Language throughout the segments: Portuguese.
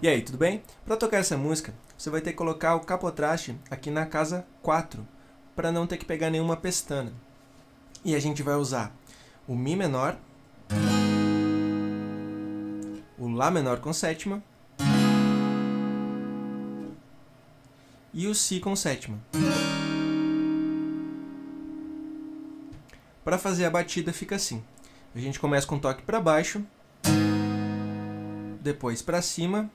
E aí, tudo bem? Para tocar essa música, você vai ter que colocar o capotraste aqui na casa 4, para não ter que pegar nenhuma pestana. E a gente vai usar o Mi menor, o Lá menor com sétima e o Si com sétima. Para fazer a batida fica assim. A gente começa com um toque para baixo, depois para cima,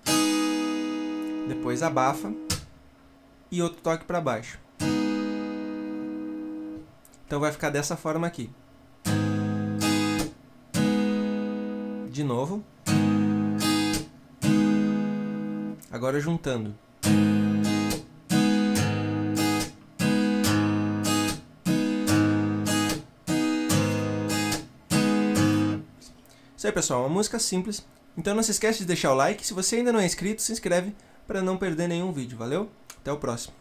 depois abafa e outro toque para baixo. Então vai ficar dessa forma aqui. De novo. Agora juntando. Isso aí, pessoal, uma música simples. Então não se esquece de deixar o like. Se você ainda não é inscrito, se inscreve para não perder nenhum vídeo. Valeu? Até o próximo.